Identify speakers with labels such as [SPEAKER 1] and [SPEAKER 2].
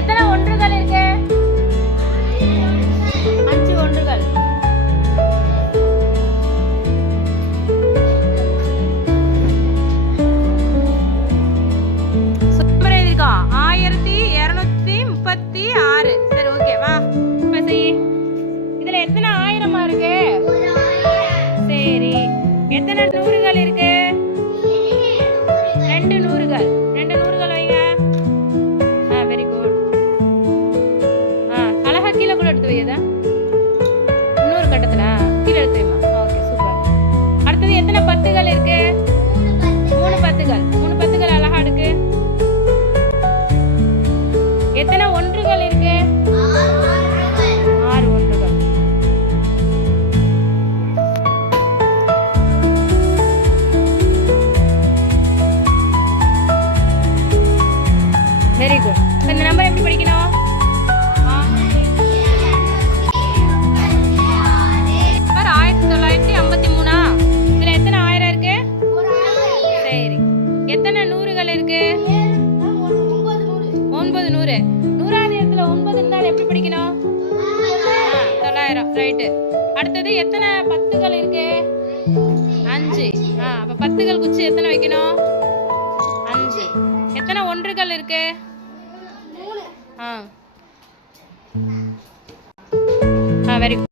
[SPEAKER 1] எத்தனை ஒன்றுகள் இருக்கு? அஞ்சு ஒன்றுகள். ஆயிரத்தி இருநூத்தி முப்பத்தி ஆறு. ஓகேவா இதுல எத்தனை ஆயிரமா இருக்கு? சரி. எத்தனை நூறுகள் இருக்கு? எத்தனை ஒன்றுகள் இருக்கு? ஆறு ஒன்றுகள். வெரி குட் இந்த நம்பர் எப்படி படிக்கணும்? நம்பர் ஆயிரத்தி தொள்ளாயிரத்தி ஐம்பத்தி மூணா? இதில் எத்தனை ஆயிரம் இருக்கு? சரி. எத்தனை நூறுகள் இருக்கு? ஒன்பது நூறு. நூறாவது ஒன்பது இருந்தால் எப்படி பிடிக்கணும்? ஆ, தொள்ளாயிரம். ரைட்டு. அடுத்தது எத்தனை பத்துகள் இருக்கு? அஞ்சு. ஆ அப்ப பத்துகள் குச்சி எத்தனை வைக்கணும்? அஞ்சு. எத்தனை ஒன்றுகள் இருக்கு? ஆ.